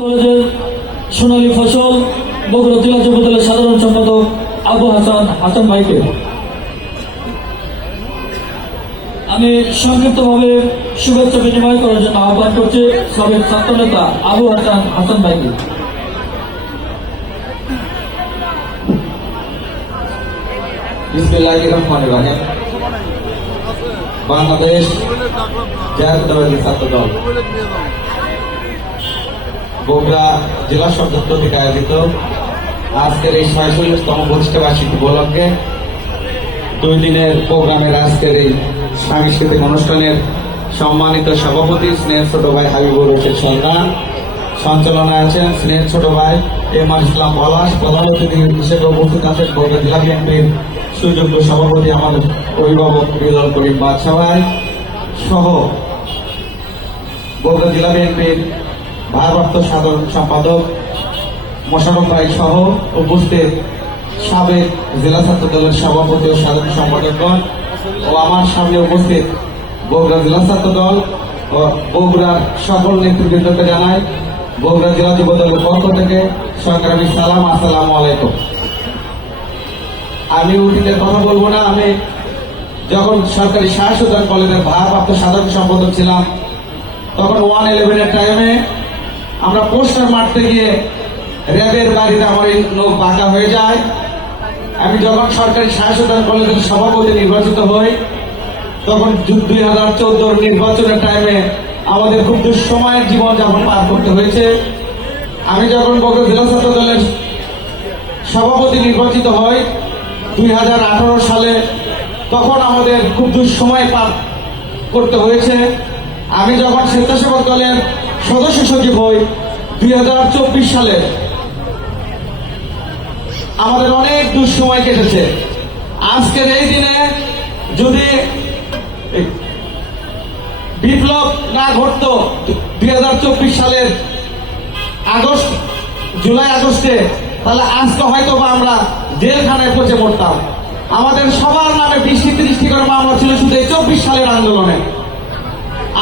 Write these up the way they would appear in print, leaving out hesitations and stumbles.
কলেজের সোনালী ফসল বগুড়া জেলা যুবদলের সাধারণ সম্পাদক আবু হাসান ভাইকে আমি সংক্ষিপ্তভাবে শুভেচ্ছা বিনিময় করার জন্য আহ্বান করছি সাবেক ছাত্রনেতা আবু হাসান ভাইকে। বিসমিল্লাহির রহমানির রহিম। বাংলাদেশ জাতীয়তাবাদী ছাত্র দল বগুড়া জেলা সদর থেকে আয়োজিত আজকের এই 46তম প্রতিষ্ঠা বার্ষিকী উপলক্ষে 2 দিনের প্রোগ্রামের আজকের এই সাংস্কৃতিক অনুষ্ঠানের সম্মানিত সভাপতি স্নেহের ছোট ভাই হাবিবুর রশিদ সরকার, সঞ্চালনায় আছেন স্নেহের ছোট ভাই এম.আর. ইসলাম পলাশ, প্রধান অতিথি হিসেবে উপস্থিত আছেন বগুড়া জেলা বিএনপির সুযোগ্য সভাপতি আমাদের অভিভাবক রিজাল করিম বাদশা ভাই সহ বগুড়া জেলা বিএনপির ভারপ্রাপ্ত সাধারণ সম্পাদক মোশাররফ ভাই সহ উপস্থিত সাবেক জেলা ছাত্র দলের সভাপতি ও সাধারণ সম্পাদকগণ ও আমার সামনে উপস্থিত বগুড়া জেলা ছাত্র দল ও বগুড়ার সকল নেতৃবৃন্দকে জানাই বগুড়া জেলা যুব দলের পক্ষ থেকে সংগ্রামী সালাম, আসসালামু আলাইকুম। আমি অতীতের কথা বলবো না। আমি যখন সরকারি শাহসুদান কলেজের ভারপ্রাপ্ত সাধারণ সম্পাদক ছিলাম তখন 111-এর টাইমে আমরা পোস্টার মারতে গিয়ে র্যাবের বাড়িতে আমার এই লোক বাঁকা হয়ে যায়। আমি যখন সরকারি শাহসুদান কলেজের সভাপতি নির্বাচিত হই তখন 2014 নির্বাচনের টাইমে আমাদের খুব দুঃসময়ের জীবনযাপন পার করতে হয়েছে। আমি যখন বগুড়া জেলা ছাত্র দলের সভাপতি নির্বাচিত হই 2018 সালে, তখন আমাদের খুব দুঃসময় পার করতে হয়েছে। আমি যখন স্বেচ্ছাসেবক দলের সদস্য সচিব হই 2024 সালে, আমাদের অনেক দুঃসময় কেটেছে। আজকের এই দিনে যদি বিপ্লব না ঘটতো 2024 সালের জুলাই আগস্টে, তাহলে আজকে হয়তো বা আমরা জেলখানায় পচে পড়তাম। আমাদের সবার নামে 20-30টি করে মামলা ছিল শুধু এই 24 সালের আন্দোলনে।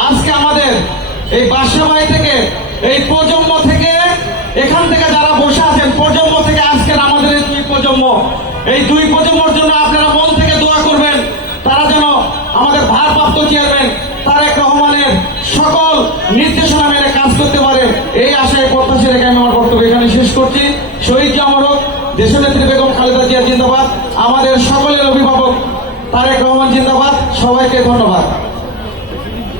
আজকে আমাদের এই বাসাবাড়ি থেকে, এই প্রজন্ম থেকে, এখান থেকে যারা বসে আছেন প্রজন্ম থেকে আজকের আমাদের এই 2 প্রজন্ম, এই 2 প্রজন্মের জন্য আপনারা মন থেকে দোয়া করবেন, তারা যেন আমাদের ভারপ্রাপ্ত চেয়ারম্যান তারেক রহমানের সকল নির্দেশনা মেনে কাজ করতে পারে। এই আশায় প্রত্যাশা রেখে আমি আমার বক্তব্য এখানে শেষ করছি। শহীদ জামরক দেশনেত্রী বেগম খালেদা জিয়া জিন্দাবাদ, আমাদের সকলের অভিভাবক তারেক রহমান জিন্দাবাদ। সবাইকে ধন্যবাদ।